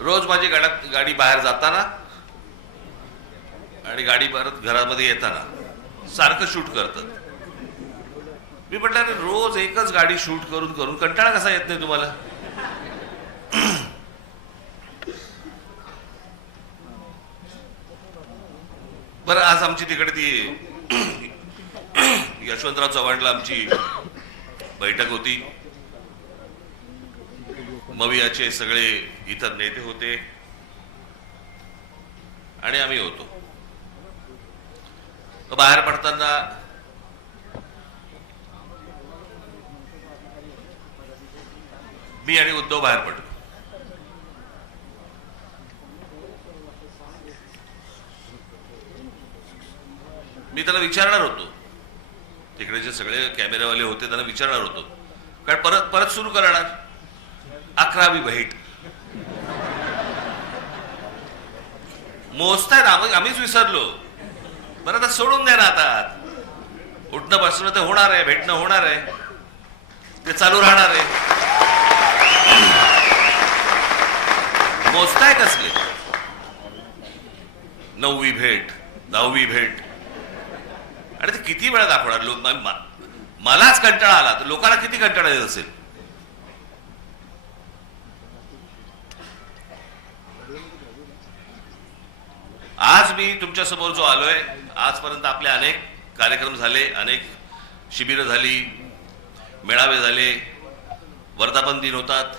रोज माझी गाडी बाहेर जाताना आणि गाडी परत घरामध्ये येताना सारखं शूट करतात. मी म्हटलं अरे रोज एकच गाडी शूट करून करून कंटाळा कसा येत नाही तुम्हाला? बरं, आज आमची तिकडे ती यशवंतराव चव्हाणला आमची बैठक होती. मवियाचे सगळे इतर नेते होते आणि आम्ही होतो. बाहेर पडताना मी आणि उद्धव बाहेर पडलो. मी त्याला विचारणार होतो, तिकडे जे सगळे कॅमेरावाले होते त्यांना विचारणार होतो, कारण परत परत सुरू करणार 11वी भेट मोजतायत. आम्हीच विसरलो. बरं आता सोडून द्या ना. आता उठणं बसणं तर होणार आहे, भेटणं होणार आहे, ते चालू राहणार आहे. मोजताय कसले? 9वी भेट, 10वी भेट, आणि ते किती वेळा दाखवणार लोक? मलाच कंटाळा आला तर लोकांना किती कंटाळा येत असेल? आज मी तुमच्या समोर जो आलोय, आजपर्यंत आपले अनेक कार्यक्रम झाले, अनेक शिबिरं झाली, मेळावे झाले, वर्धापन दिन होतात,